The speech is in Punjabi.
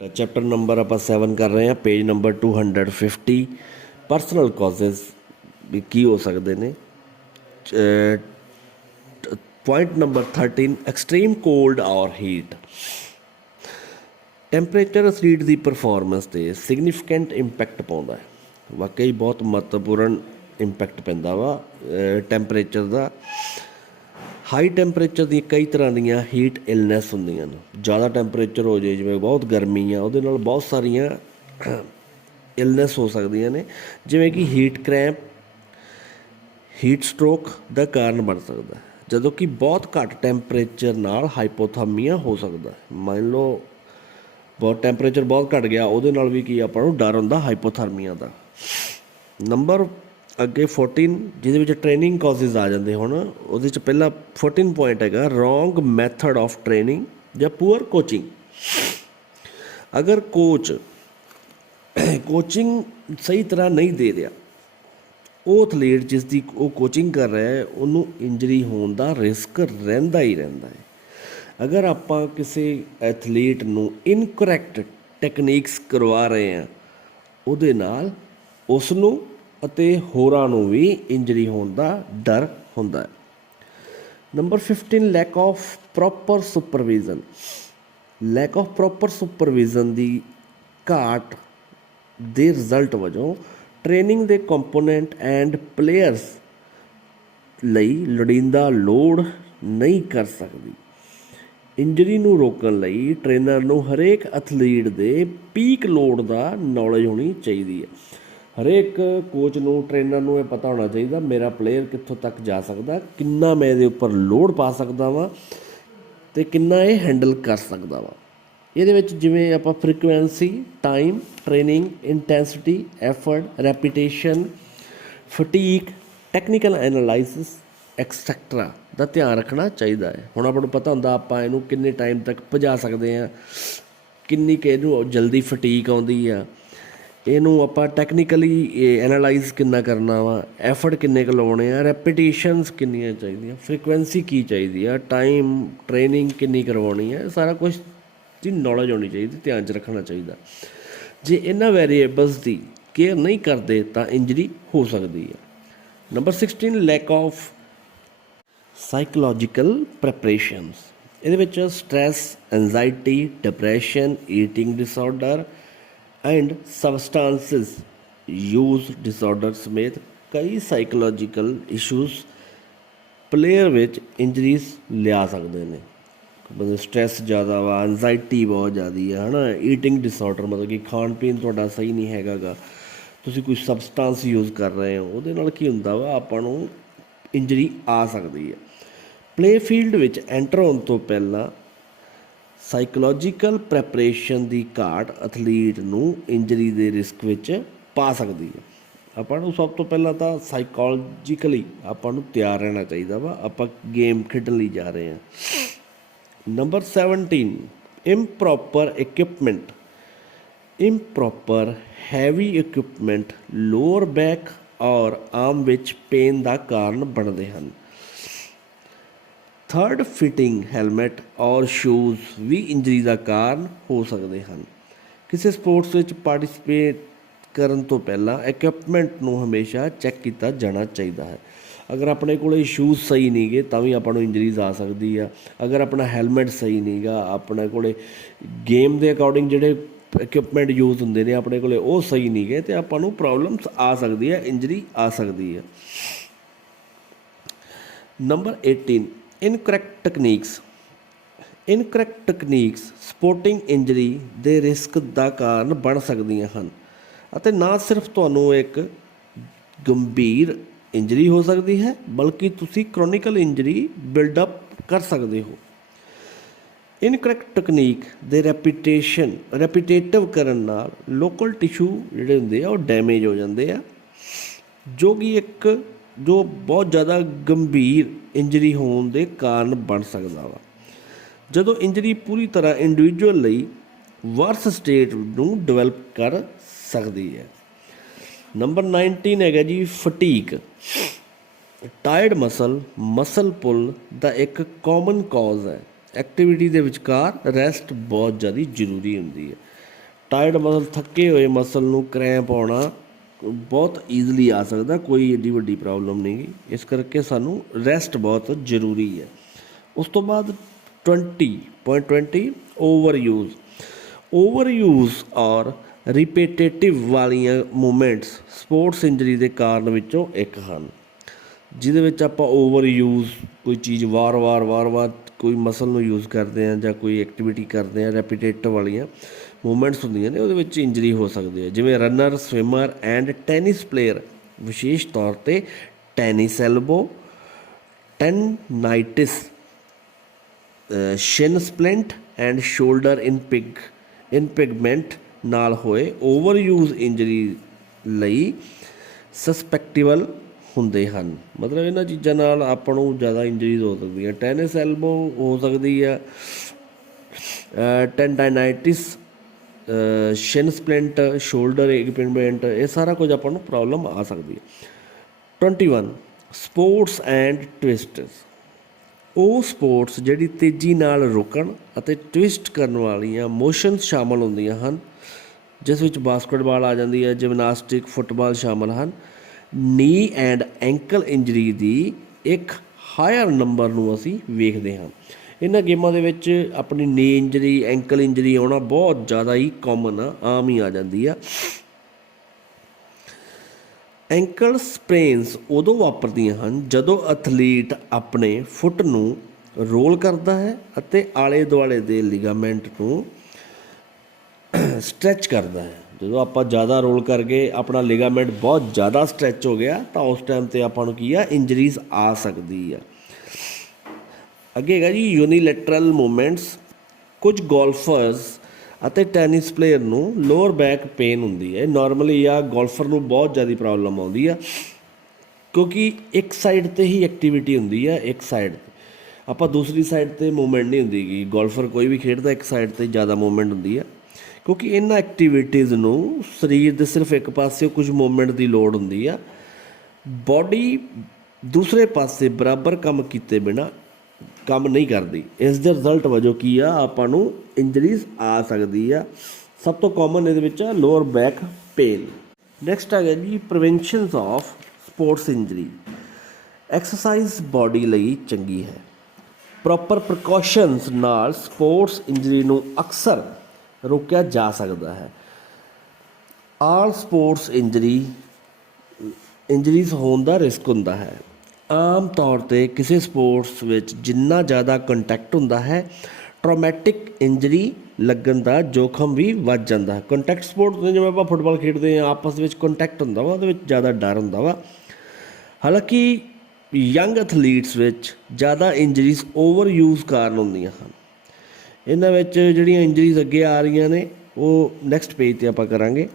चैप्टर नंबर आप 7 कर रहे हैं, पेज नंबर 250 परसनल कॉजेज भी की हो सकते हैं। पॉइंट नंबर 13 एक्सट्रीम कोल्ड और हीट। टैंपरेचर एथलीट की परफॉर्मेंस से सिग्निफिकेंट इंपैक्ट पाता है। वाकई बहुत महत्वपूर्ण इंपैक्ट पैंदा वा टैंपरेचर का। हाई टैंपरेचर दी कई तरह ਦੀਆਂ हीट इलनैस ਹੁੰਦੀਆਂ ਨੇ। ज़्यादा टैंपरेचर हो जाए, जिवें बहुत गर्मी आ, ਉਹਦੇ ਨਾਲ बहुत ਸਾਰੀਆਂ ਇਲਨੈਸ ਹੋ ਸਕਦੀਆਂ ਨੇ, ਜਿਵੇਂ ਕਿ ਹੀਟ ਕ੍ਰੈਂਪ, ਹੀਟ ਸਟ੍ਰੋਕ ਦਾ ਕਾਰਨ ਬਣ ਸਕਦਾ। ਜਦੋਂ ਕਿ ਬਹੁਤ ਘੱਟ ਟੈਂਪਰੇਚਰ ਨਾਲ ਹਾਈਪੋਥਰਮੀਆ ਹੋ ਸਕਦਾ। ਮੰਨ ਲਓ ਬਹੁਤ ਟੈਂਪਰੇਚਰ ਬਹੁਤ ਘੱਟ ਗਿਆ, ਉਹਦੇ ਨਾਲ ਵੀ ਕੀ ਆਪਾਂ ਨੂੰ ਡਰ ਹੁੰਦਾ ਹਾਈਪੋਥਰਮੀਆ ਦਾ। ਨੰਬਰ ਅੱਗੇ 14 ਜਿਹਦੇ ਵਿੱਚ ਟ੍ਰੇਨਿੰਗ ਕਾਜ਼ਿਜ਼ ਆ ਜਾਂਦੇ। ਹੁਣ ਉਹਦੇ 'ਚ ਪਹਿਲਾ 14 ਪੁਆਇੰਟ ਹੈਗਾ ਰੋਂਗ ਮੈਥਡ ਆਫ ਟ੍ਰੇਨਿੰਗ ਜਾਂ ਪੂਅਰ ਕੋਚਿੰਗ। ਅਗਰ ਕੋਚਿੰਗ ਸਹੀ ਤਰ੍ਹਾਂ ਨਹੀਂ ਦੇ ਰਿਹਾ, ਉਹ ਐਥਲੀਟ ਜਿਸ ਦੀ ਉਹ ਕੋਚਿੰਗ ਕਰ ਰਿਹਾ ਹੈ ਉਹਨੂੰ ਇੰਜਰੀ ਹੋਣ ਦਾ ਰਿਸਕ ਰਹਿੰਦਾ ਹੀ ਰਹਿੰਦਾ ਹੈ। ਅਗਰ ਆਪਾਂ ਕਿਸੇ ਐਥਲੀਟ ਨੂੰ ਇਨਕਰੈਕਟ ਟੈਕਨੀਕਸ ਕਰਵਾ ਰਹੇ ਹਾਂ, ਉਹਦੇ ਨਾਲ ਉਸ ਨੂੰ ਅਤੇ ਹੋਰਾਂ ਨੂੰ ਵੀ ਇੰਜਰੀ ਹੋਣ ਦਾ ਡਰ ਹੁੰਦਾ ਹੈ। Number 15 lack of proper supervision. Lack of proper supervision ਦੀ ਘਾਟ ਦੇ ਰਿਜ਼ਲਟ ਵਜੋਂ ਟ੍ਰੇਨਿੰਗ ਦੇ ਕੰਪੋਨੈਂਟ ਐਂਡ ਪਲੇਅਰਸ ਲਈ ਲੋੜੀਂਦਾ ਲੋਡ ਨਹੀਂ ਕਰ ਸਕਦੀ। ਇੰਜਰੀ ਨੂੰ ਰੋਕਣ ਲਈ ਟ੍ਰੇਨਰ ਨੂੰ ਹਰੇਕ ਐਥਲੀਟ ਦੇ ਪੀਕ ਲੋਡ ਦਾ ਨੌਲੇਜ ਹੋਣੀ ਚਾਹੀਦੀ ਹੈ। ਹਰੇਕ ਕੋਚ ਨੂੰ, ਟ੍ਰੇਨਰ ਨੂੰ ਇਹ ਪਤਾ ਹੋਣਾ ਚਾਹੀਦਾ ਮੇਰਾ ਪਲੇਅਰ ਕਿੱਥੋਂ ਤੱਕ ਜਾ ਸਕਦਾ, ਕਿੰਨਾ ਮੈਂ ਇਹਦੇ ਉੱਪਰ ਲੋਡ ਪਾ ਸਕਦਾ ਵਾਂ ਅਤੇ ਕਿੰਨਾ ਇਹ ਹੈਂਡਲ ਕਰ ਸਕਦਾ ਵਾ। ਇਹਦੇ ਵਿੱਚ ਜਿਵੇਂ ਆਪਾਂ frequency, time, training, intensity, effort, repetition, fatigue, technical analysis etcetera ਦਾ ਧਿਆਨ ਰੱਖਣਾ ਚਾਹੀਦਾ ਹੈ। ਹੁਣ ਆਪਾਂ ਨੂੰ ਪਤਾ ਹੁੰਦਾ ਆਪਾਂ ਇਹਨੂੰ ਕਿੰਨੇ ਟਾਈਮ ਤੱਕ ਭਜਾ ਸਕਦੇ ਹਾਂ, ਕਿੰਨੀ ਕਿ ਇਹਨੂੰ ਜਲਦੀ ਫਟੀਕ ਆਉਂਦੀ ਆ, ਇਹਨੂੰ ਆਪਾਂ ਟੈਕਨੀਕਲੀ ਐਨਾਲਾਈਜ਼ ਕਿੰਨਾ ਕਰਨਾ ਵਾ, ਐਫਰਟ ਕਿੰਨੇ ਕੁ ਲਾਉਣੇ ਆ, ਰੈਪੀਟੇਸ਼ਨਸ ਕਿੰਨੀਆਂ ਚਾਹੀਦੀਆਂ, ਫ੍ਰੀਕੁਐਂਸੀ ਕੀ ਚਾਹੀਦੀ ਆ, ਟਾਈਮ, ਟ੍ਰੇਨਿੰਗ ਕਿੰਨੀ ਕਰਵਾਉਣੀ ਹੈ, ਸਾਰਾ ਕੁਛ ਦੀ ਨੌਲੇਜ ਹੋਣੀ ਚਾਹੀਦੀ, ਧਿਆਨ 'ਚ ਰੱਖਣਾ ਚਾਹੀਦਾ। ਜੇ ਇਹਨਾਂ ਵੈਰੀਏਬਲਸ ਦੀ ਕੇਅਰ ਨਹੀਂ ਕਰਦੇ ਤਾਂ ਇੰਜਰੀ ਹੋ ਸਕਦੀ ਹੈ। Number 16 lack of psychological preparations. ਇਹਦੇ ਵਿੱਚ stress, anxiety, depression, eating disorder and substances use disorder ਸਮੇਤ ਕਈ ਸਾਈਕੋਲੋਜੀਕਲ ਇਸ਼ੂਜ਼ ਪਲੇਅਰ ਵਿੱਚ ਇੰਜਰੀਜ਼ ਲਿਆ ਸਕਦੇ ਨੇ। ਮਤਲਬ ਸਟਰੈਸ ਜ਼ਿਆਦਾ ਵਾ, ਐਨਜ਼ਾਈਟੀ ਬਹੁਤ ਜ਼ਿਆਦਾ ਆ, ਹੈ ਨਾ, ਈਟਿੰਗ ਡਿਸਆਰਡਰ ਮਤਲਬ ਕਿ ਖਾਣ ਪੀਣ ਤੁਹਾਡਾ ਸਹੀ ਨਹੀਂ ਹੈਗਾ ਗਾ, ਤੁਸੀਂ ਕੋਈ ਸਬਸਟਾਂਸ ਯੂਜ਼ ਕਰ ਰਹੇ ਹੋ, ਉਹਦੇ ਨਾਲ ਕੀ ਹੁੰਦਾ ਵਾ ਆਪਾਂ ਨੂੰ ਇੰਜਰੀ ਆ ਸਕਦੀ ਹੈ। ਪਲੇ ਫੀਲਡ ਵਿੱਚ ਐਂਟਰ ਹੋਣ ਤੋਂ ਪਹਿਲਾਂ ਸਾਈਕੋਲੋਜੀਕਲ ਪ੍ਰੈਪਰੇਸ਼ਨ ਦੀ ਘਾਟ ਐਥਲੀਟ ਨੂੰ ਇੰਜਰੀ ਦੇ ਰਿਸਕ ਵਿੱਚ ਪਾ ਸਕਦੀ ਹੈ। ਆਪਾਂ ਨੂੰ ਸਭ ਤੋਂ ਪਹਿਲਾਂ ਤਾਂ ਸਾਈਕੋਲੋਜੀਕਲੀ ਆਪਾਂ ਨੂੰ ਤਿਆਰ ਰਹਿਣਾ ਚਾਹੀਦਾ ਵਾ, ਆਪਾਂ ਗੇਮ ਖੇਡਣ ਲਈ ਜਾ ਰਹੇ ਹਾਂ। Number 17 improper equipment. Improper heavy equipment lower back ਔਰ ਆਰਮ ਵਿੱਚ ਪੇਨ ਦਾ ਕਾਰਨ ਬਣਦੇ ਹਨ। ਥਰਡ ਫਿਟਿੰਗ ਹੈਲਮਟ ਔਰ ਸ਼ੂਜ਼ ਵੀ ਇੰਜਰੀ ਦਾ ਕਾਰਨ ਹੋ ਸਕਦੇ ਹਨ। ਕਿਸੇ ਸਪੋਰਟਸ ਵਿੱਚ ਪਾਰਟੀਸਪੇਟ ਕਰਨ ਤੋਂ ਪਹਿਲਾਂ ਇਕੁਇਪਮੈਂਟ ਨੂੰ ਹਮੇਸ਼ਾ ਚੈੱਕ ਕੀਤਾ ਜਾਣਾ ਚਾਹੀਦਾ ਹੈ। ਅਗਰ ਆਪਣੇ ਕੋਲ ਸ਼ੂਜ਼ ਸਹੀ ਨਹੀਂ ਗੇ ਤਾਂ ਵੀ ਆਪਾਂ ਨੂੰ ਇੰਜਰੀਜ਼ ਆ ਸਕਦੀ ਆ। ਅਗਰ ਆਪਣਾ ਹੈਲਮਟ ਸਹੀ ਨਹੀਂ ਗਾ, ਆਪਣੇ ਕੋਲ ਗੇਮ ਦੇ ਅਕੋਰਡਿੰਗ ਜਿਹੜੇ ਇਕੁਇਪਮੈਂਟ ਯੂਜ਼ ਹੁੰਦੇ ਨੇ ਆਪਣੇ ਕੋਲ ਉਹ ਸਹੀ ਨਹੀਂ ਗੇ, ਅਤੇ ਆਪਾਂ ਨੂੰ ਪ੍ਰੋਬਲਮਸ ਆ ਸਕਦੀ ਹੈ, ਇੰਜਰੀ ਆ ਸਕਦੀ ਹੈ। Number 18 incorrect techniques. Incorrect techniques sporting injury ਦੇ ਰਿਸਕ ਦਾ ਕਾਰਨ ਬਣ ਸਕਦੀਆਂ ਹਨ, ਅਤੇ ਨਾ ਸਿਰਫ ਤੁਹਾਨੂੰ ਇੱਕ ਗੰਭੀਰ ਇੰਜਰੀ ਹੋ ਸਕਦੀ ਹੈ ਬਲਕਿ ਤੁਸੀਂ ਕਰੋਨਿਕਲ ਇੰਜਰੀ ਬਿਲਡਅਪ ਕਰ ਸਕਦੇ ਹੋ। ਇਨਕਰੈਕਟ ਟੈਕਨੀਕ ਦੇ ਰੈਪੀਟੇਟਿਵ ਕਰਨ ਨਾਲ ਲੋਕਲ ਟਿਸ਼ੂ ਜਿਹੜੇ ਹੁੰਦੇ ਆ ਉਹ ਡੈਮੇਜ ਹੋ ਜਾਂਦੇ ਆ, ਜੋ ਬਹੁਤ ਜ਼ਿਆਦਾ ਗੰਭੀਰ ਇੰਜਰੀ ਹੋਣ ਦੇ ਕਾਰਨ ਬਣ ਸਕਦਾ ਵਾ। ਜਦੋਂ ਇੰਜਰੀ ਪੂਰੀ ਤਰ੍ਹਾਂ ਇੰਡੀਵਿਜੂਅਲ ਲਈ ਵਰਸ ਸਟੇਟ ਨੂੰ ਡਿਵੈਲਪ ਕਰ ਸਕਦੀ ਹੈ। ਨੰਬਰ 19 ਹੈਗਾ ਜੀ ਫਟੀਕ। ਟਾਇਰਡ ਮਸਲ ਪੁੱਲ ਦਾ ਇੱਕ ਕਾਮਨ ਕਾਜ਼ ਹੈ। ਐਕਟੀਵਿਟੀ ਦੇ ਵਿਚਕਾਰ ਰੈਸਟ ਬਹੁਤ ਜ਼ਿਆਦਾ ਜ਼ਰੂਰੀ ਹੁੰਦੀ ਹੈ। ਟਾਇਰਡ ਮਸਲ, ਥੱਕੇ ਹੋਏ ਮਸਲ ਨੂੰ ਕਰੈਂਪ ਆਉਣਾ ਬਹੁਤ ਈਜ਼ਲੀ ਆ ਸਕਦਾ, ਕੋਈ ਏਡੀ ਵੱਡੀ ਪ੍ਰੋਬਲਮ ਨਹੀਂ ਗੀ। ਇਸ ਕਰਕੇ ਸਾਨੂੰ ਰੈਸਟ ਬਹੁਤ ਜ਼ਰੂਰੀ ਹੈ। ਉਸ ਤੋਂ ਬਾਅਦ 20.20 ਓਵਰ ਯੂਜ਼ ਔਰ ਰਿਪੀਟੇਟਿਵ ਵਾਲੀਆਂ ਮੂਵਮੈਂਟਸ ਸਪੋਰਟਸ ਇੰਜਰੀ ਦੇ ਕਾਰਨ ਵਿੱਚੋਂ ਇੱਕ ਹਨ, ਜਿਹਦੇ ਵਿੱਚ ਆਪਾਂ ਓਵਰ ਯੂਜ਼ ਕੋਈ ਚੀਜ਼ ਵਾਰ-ਵਾਰ ਕੋਈ ਮਸਲ ਨੂੰ ਯੂਜ਼ ਕਰਦੇ ਹਾਂ ਜਾਂ ਕੋਈ ਐਕਟੀਵਿਟੀ ਕਰਦੇ ਹਾਂ, ਰੈਪੀਟੇਟਿਵ ਵਾਲੀਆਂ ਮੂਵਮੈਂਟਸ ਹੁੰਦੀਆਂ ਨੇ, ਉਹਦੇ ਵਿੱਚ ਇੰਜਰੀ ਹੋ ਸਕਦੀ ਹੈ। ਜਿਵੇਂ runner, swimmer and tennis player, ਵਿਸ਼ੇਸ਼ ਤੌਰ 'ਤੇ tennis elbow, tendinitis, shin splint and shoulder impingement ਨਾਲ ਹੋਏ ਓਵਰ ਯੂਜ਼ ਇੰਜਰੀ ਲਈ ਸਸਪੈਕਟੇਬਲ ਹੁੰਦੇ ਹਨ। ਮਤਲਬ ਇਹਨਾਂ ਚੀਜ਼ਾਂ ਨਾਲ ਆਪਾਂ ਨੂੰ ਜ਼ਿਆਦਾ ਇੰਜਰੀਜ਼ ਹੋ ਸਕਦੀਆਂ। ਟੈਨਿਸ ਐਲਬੋ ਹੋ ਸਕਦੀ ਆ, ਟੈਂਡਾਈਨਾਈਟਿਸ, ਸ਼ਿਨ ਸਪਲਿੰਟ, ਸ਼ੋਲਡਰ ਇਨਪਿਗਮੈਂਟ, ਇਹ ਸਾਰਾ ਕੁਝ ਆਪਾਂ ਨੂੰ ਪ੍ਰੋਬਲਮ ਆ ਸਕਦੀ ਹੈ। 21 ਸਪੋਰਟਸ ਐਂਡ ਟਵਿਸਟਸ, ਉਹ ਸਪੋਰਟਸ ਜਿਹੜੀ ਤੇਜ਼ੀ ਨਾਲ ਰੁਕਣ ਅਤੇ ਟਵਿਸਟ ਕਰਨ ਵਾਲੀਆਂ ਮੋਸ਼ਨਸ ਸ਼ਾਮਲ ਹੁੰਦੀਆਂ ਹਨ, ਜਿਸ ਵਿੱਚ ਬਾਸਕਟਬਾਲ ਆ ਜਾਂਦੀ ਹੈ, ਜਿਮਨਾਸਟਿਕ, ਫੁੱਟਬਾਲ ਸ਼ਾਮਲ ਹਨ। ਨੀ ਐਂਡ ਐਂਕਲ ਇੰਜਰੀ ਦੀ ਇੱਕ ਹਾਇਰ ਨੰਬਰ ਨੂੰ ਅਸੀਂ ਵੇਖਦੇ ਹਾਂ। ਇਹਨਾਂ ਗੇਮਾਂ ਦੇ ਵਿੱਚ ਆਪਣੀ ਨੀ ਇੰਜਰੀ, ਐਂਕਲ ਇੰਜਰੀ ਆਉਣਾ ਬਹੁਤ ਜ਼ਿਆਦਾ ਹੀ ਕਾਮਨ ਆ, ਆਮ ਹੀ ਆ ਜਾਂਦੀ ਆ। ਐਂਕਲ ਸਪਰੇਨਸ ਉਦੋਂ ਵਾਪਰਦੀਆਂ ਹਨ ਜਦੋਂ ਐਥਲੀਟ ਆਪਣੇ ਫੁੱਟ ਨੂੰ ਰੋਲ ਕਰਦਾ ਹੈ ਅਤੇ ਆਲੇ ਦੁਆਲੇ ਦੇ ਲਿਗਾਮੈਂਟ ਨੂੰ ਸਟਰੈਚ ਕਰਦਾ ਹੈ। ਜਦੋਂ ਆਪਾਂ ਜ਼ਿਆਦਾ ਰੋਲ ਕਰਕੇ ਆਪਣਾ ਲਿਗਾਮੈਂਟ ਬਹੁਤ ਜ਼ਿਆਦਾ ਸਟਰੈਚ ਹੋ ਗਿਆ ਤਾਂ ਉਸ ਟਾਈਮ 'ਤੇ ਆਪਾਂ ਨੂੰ ਕੀ ਆ, ਇੰਜਰੀਜ਼ ਆ ਸਕਦੀ ਆ। ਅੱਗੇ ਹੈਗਾ ਜੀ ਯੂਨੀਲੈਟਰਲ ਮੂਵਮੈਂਟਸ। ਕੁਝ ਗੋਲਫਰਸ ਅਤੇ ਟੈਨਿਸ ਪਲੇਅਰ ਨੂੰ ਲੋਅਰ ਬੈਕ ਪੇਨ ਹੁੰਦੀ ਹੈ। ਨੋਰਮਲੀ ਆ ਗੋਲਫਰ ਨੂੰ ਬਹੁਤ ਜ਼ਿਆਦਾ ਪ੍ਰੋਬਲਮ ਆਉਂਦੀ ਆ, ਕਿਉਂਕਿ ਇੱਕ ਸਾਈਡ 'ਤੇ ਹੀ ਐਕਟੀਵਿਟੀ ਹੁੰਦੀ ਆ, ਇੱਕ ਸਾਈਡ 'ਤੇ ਆਪਾਂ ਦੂਸਰੀ ਸਾਈਡ 'ਤੇ ਮੂਵਮੈਂਟ ਨਹੀਂ ਹੁੰਦੀ ਗੀ। ਗੋਲਫਰ ਕੋਈ ਵੀ ਖੇਡਦਾ ਇੱਕ ਸਾਈਡ 'ਤੇ ਜ਼ਿਆਦਾ ਮੂਵਮੈਂਟ ਹੁੰਦੀ ਆ, ਕਿਉਂਕਿ ਇਹਨਾਂ ਐਕਟੀਵਿਟੀਜ਼ ਨੂੰ ਸਰੀਰ ਦੇ ਸਿਰਫ ਇੱਕ ਪਾਸੇ ਕੁਝ ਮੂਵਮੈਂਟ ਦੀ ਲੋੜ ਹੁੰਦੀ ਆ। ਬਾਡੀ ਦੂਸਰੇ ਪਾਸੇ ਬਰਾਬਰ ਕੰਮ ਕੀਤੇ ਬਿਨਾਂ ਕੰਮ ਨਹੀਂ ਕਰਦੀ। ਇਸ ਦੇ ਰਿਜ਼ਲਟ ਵਜੋਂ ਕੀ ਆ, ਆਪਾਂ ਨੂੰ ਇੰਜਰੀਜ਼ ਆ ਸਕਦੀ ਆ। ਸਭ ਤੋਂ ਕਾਮਨ ਇਹਦੇ ਵਿੱਚ ਆ ਲੋਅਰ ਬੈਕ ਪੇਨ। ਨੈਕਸਟ ਆ ਗਿਆ ਜੀ preventions of sports injury. Exercise body ਲਈ ਚੰਗੀ ਹੈ। ਪ੍ਰੋਪਰ ਪ੍ਰੀਕਾਸ਼ਨਸ ਨਾਲ ਸਪੋਰਟਸ ਇੰਜਰੀ ਨੂੰ ਅਕਸਰ ਰੋਕਿਆ ਜਾ ਸਕਦਾ ਹੈ। ਆਲ ਸਪੋਰਟਸ ਇੰਜਰੀਜ਼ ਹੋਣ ਦਾ ਰਿਸਕ ਹੁੰਦਾ ਹੈ। ਆਮ ਤੌਰ 'ਤੇ ਕਿਸੇ ਸਪੋਰਟਸ ਵਿੱਚ ਜਿੰਨਾ ਜ਼ਿਆਦਾ ਕੰਟੈਕਟ ਹੁੰਦਾ ਹੈ, ਟਰੋਮੈਟਿਕ ਇੰਜਰੀ ਲੱਗਣ ਦਾ ਜੋਖਮ ਵੀ ਵੱਧ ਜਾਂਦਾ ਹੈ। ਕੰਟੈਕਟ ਸਪੋਰਟਸ ਨੇ, ਜਿਵੇਂ ਆਪਾਂ ਫੁੱਟਬਾਲ ਖੇਡਦੇ ਹਾਂ, ਆਪਸ ਵਿੱਚ ਕੰਟੈਕਟ ਹੁੰਦਾ ਵਾ, ਉਹਦੇ ਵਿੱਚ ਜ਼ਿਆਦਾ ਡਰ ਹੁੰਦਾ ਵਾ। ਹਾਲਾਂਕਿ ਯੰਗ ਐਥਲੀਟਸ ਵਿੱਚ ਜ਼ਿਆਦਾ ਇੰਜਰੀਜ਼ ਓਵਰ ਯੂਜ਼ ਕਾਰਨ ਹੁੰਦੀਆਂ ਹਨ। ਇਹਨਾਂ ਵਿੱਚ ਜਿਹੜੀਆਂ ਇੰਜਰੀਜ਼ ਅੱਗੇ ਆ ਰਹੀਆਂ ਨੇ ਉਹ ਨੈਕਸਟ ਪੇਜ 'ਤੇ ਆਪਾਂ ਕਰਾਂਗੇ।